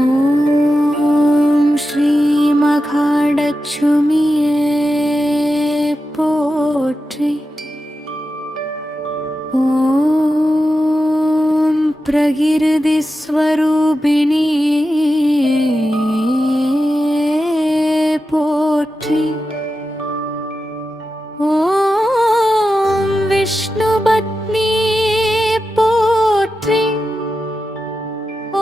ஓம் ஸ்ரீ மகாலட்சுமியே போற்றி. ஓம் பிரகிருதி ஸ்வரூபிணியே போற்றி. ஓம் விஷ்ணு பத்னியே போற்றி.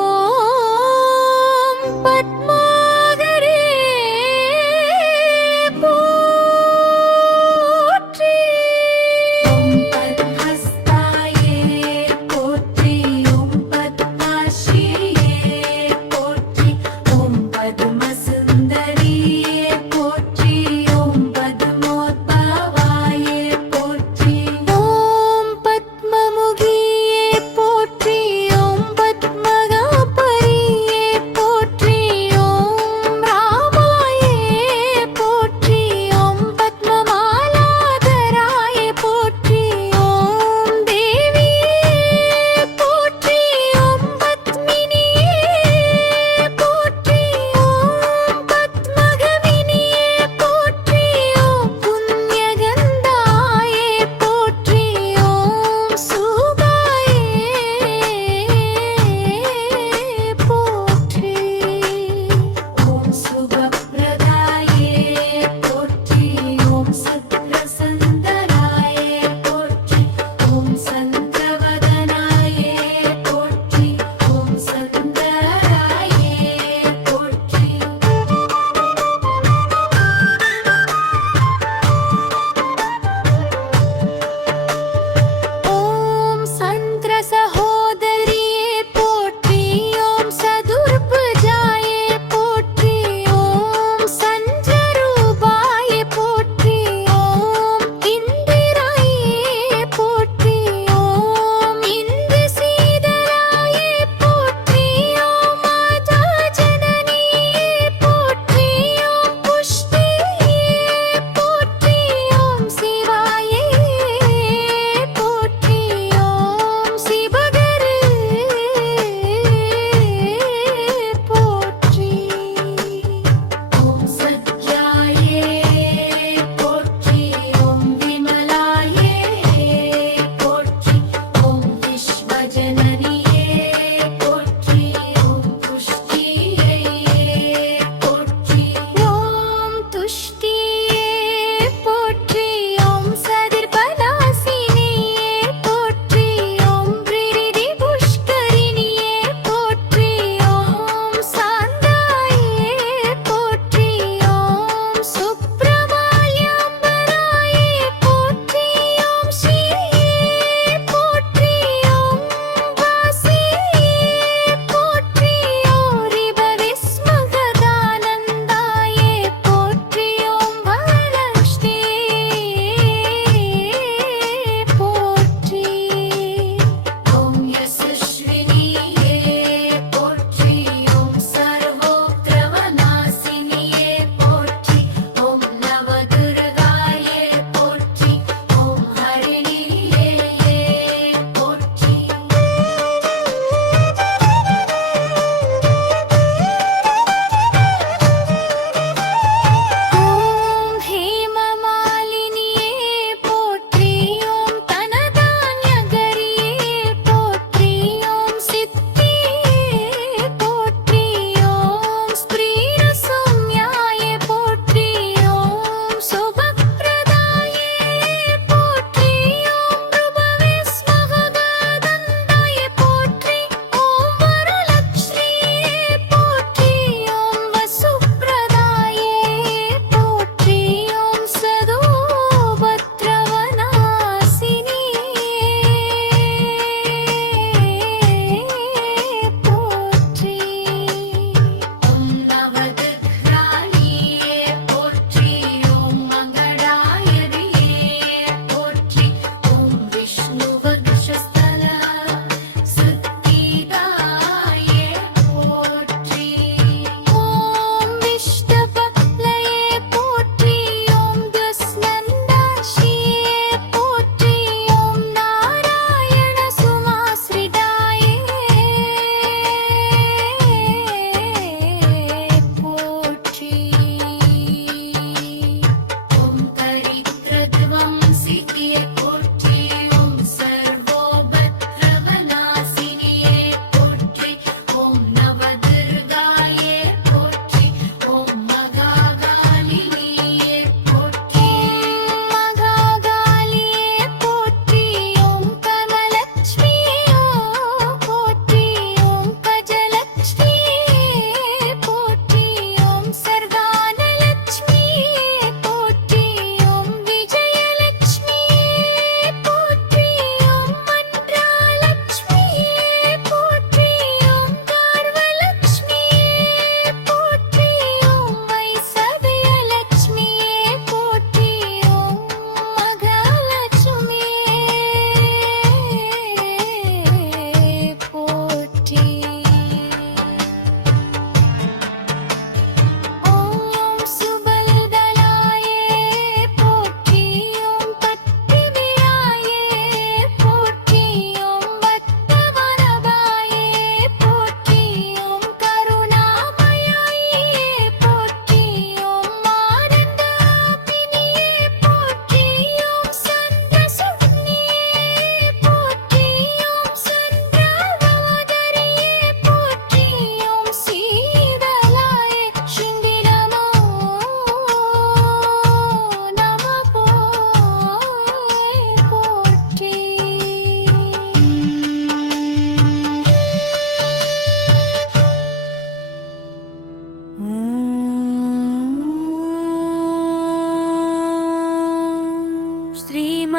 ஓம் பத்மாகரே போற்றி. ஓம் பத்மஸ்தாயே போற்றி. ஓம் பத்மாஷியே போற்றி. ஓம்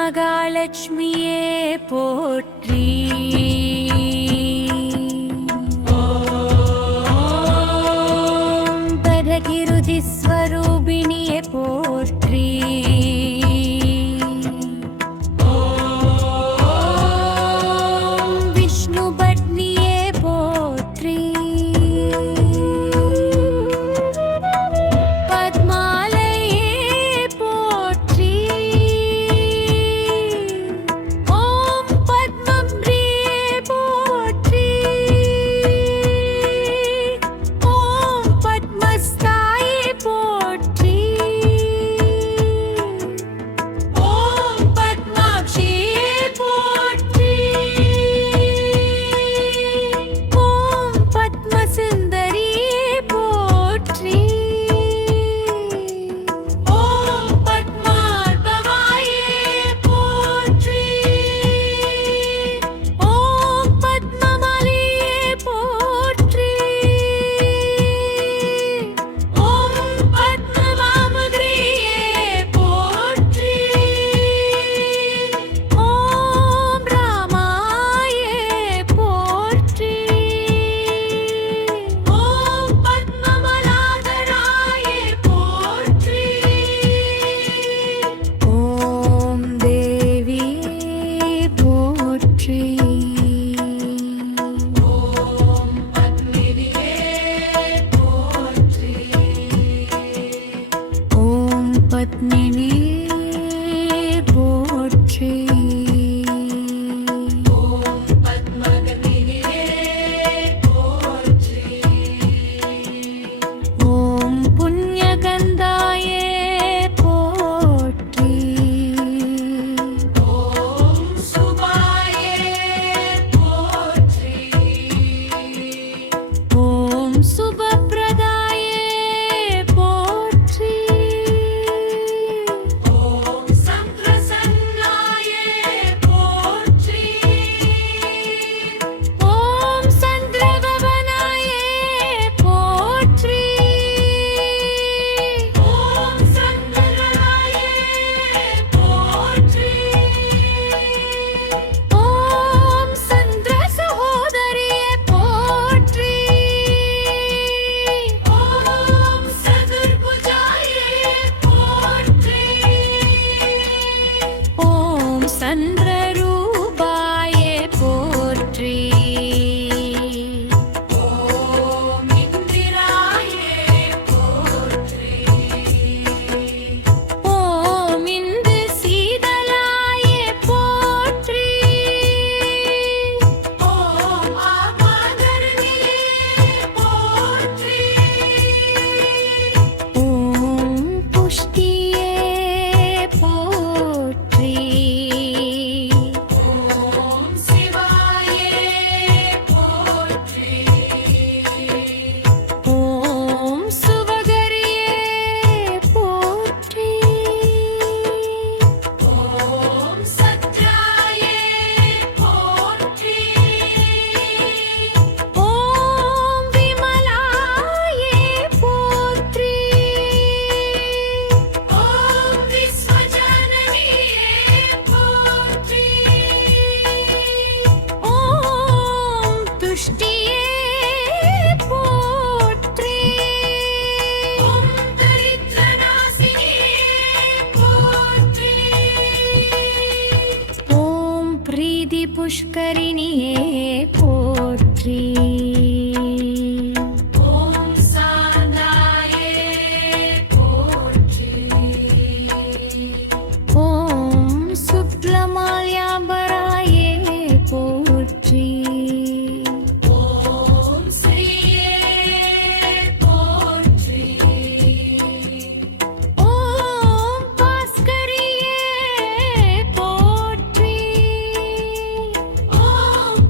மகாலட்சுமியே போற்றி. ஓம் பரகிருதி ஸ்வரூபிணியே போற்றி. ஓம் விஷ்ணு பத்னியே போற்றி. பத்மாலயே போற்றி. ஓம் பத்மப்ரியே போற்றி. ஓம் பத்மஸ்தாயே போற்றி. ஓம் பத்மாக்ஷியே போற்றி. ஓம் பத்மசுந்தரியே போற்றி. ஓம் பத்மார்பவாயே போற்றி. ஓம் பத்மமாலியே போற்றி. ஓம் பத்மவாமகிரியே போற்றி. ஓம் ராமாயே போற்றி. ஓம் பத்மமலாதராயே போற்றி. ஓம் தேவியே போற்றி. ஓம் பத்மினியே போற்றி. ஓம் பத்மினியே போற்றி. ஓம் பத்மகனியே போற்றி. ஓம் புண்ணியகந்தாயே போற்றி. ஓம் சுபாயே போற்றி. ஓம் சுபப்ரதாயே போற்றி. ஓம் சந்திரசன்னாயே போற்றி. ஓம் சந்திரபவனாயே போற்றி. ஓம் சந்திரனாயே போற்றி. ஓம் சந்திர சகோதரியே போற்றி. ஓம் சதுர்புஜாயே போற்றி. ஓம் சந்திரரூபாயே போற்றி. ஓம் இந்திராயே போற்றி. ஓம் இந்து சீதலாயே போற்றி. ஓம் ஆபாதரணியே போற்றி. ஓம் புஷ்டியே போற்றி. ஓம் சிவாயே போற்றி. ஓம் சுவகரியே போற்றி. ஓம் சத்ராயே போற்றி. ஓம் விமலாயே போற்றி. ஓம் விஸ்வஜனனியே போற்றி. ஓம் துஷ்டியே போற்றி. ஓம் தரித்ரநாசினியே போற்றி. ஓம் பிரீதி புஷ்கரிணியே போற்றி. ஓம் சாந்தாயே போற்றி. ஓம் சுக்லமால்யாம்பராயே போற்றி. ஓம் ஸ்ரீயே போற்றி. ஓம் பாஸ்கரியே போற்றி. ஓம்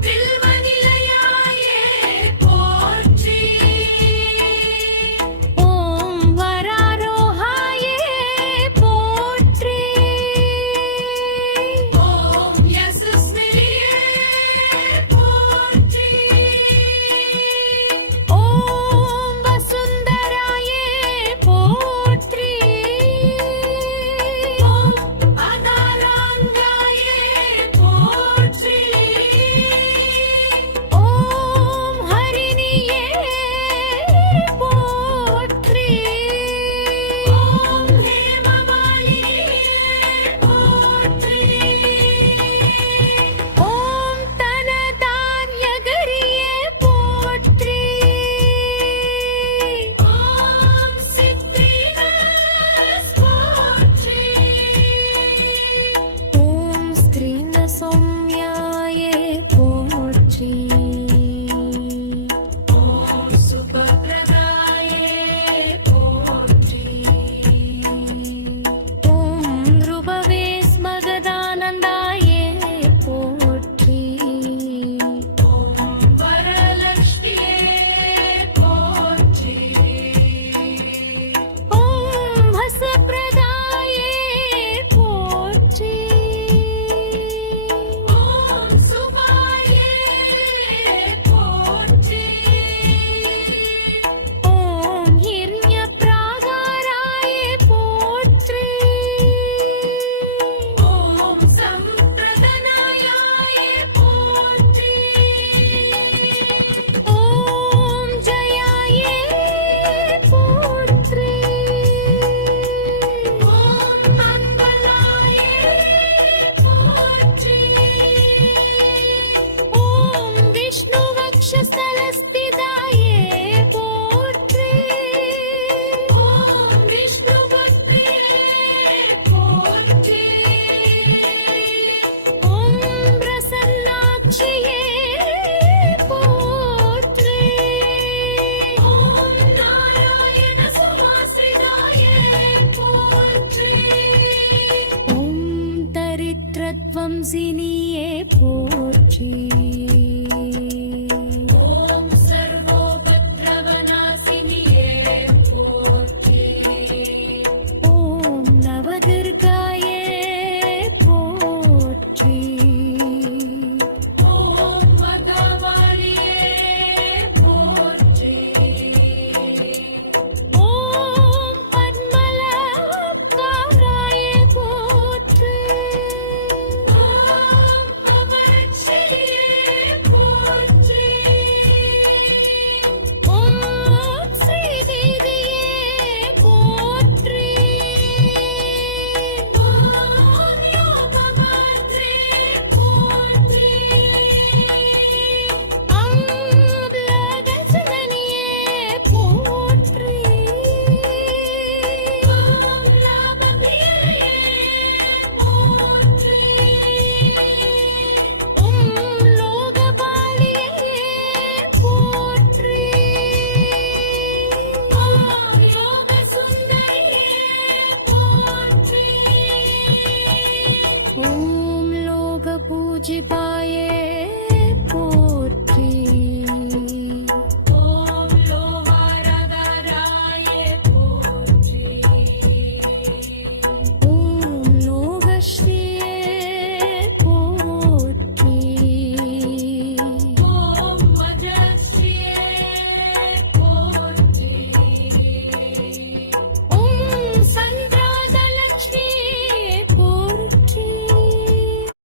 ஸ்திதாயே போற்றி. ஓம் விஷ்ணு பத்னியே போற்றி. ஓம் பிரசன்னாட்சியே போற்றி. ஓம் நாராயண சுவாசிதாயே போற்றி. ஓம் தரித்ரத்வம்சினியே போற்றி. ஓம் சர்வோபத்ரவநாசினியே போற்றி. ஓம் நவதுர்காயே போற்றி. ஓம் மகாவாளியே போற்றி. ஓம் பத்மலகாராயே போற்றி. ஓம் அமரட்சியே போற்றி. ஓம் ஸ்ரீதேவியே போற்றி. ஓம் யோகமாத்ரே போற்றி. அம்லகஜனனியே போற்றி. ஓம் லாபபிரியே போற்றி. ஓம் லோகபாலியே போற்றி. ஓம் யோக சுந்தரியே போற்றி. ஓம் லோக பூஜிபாயே போற்றி.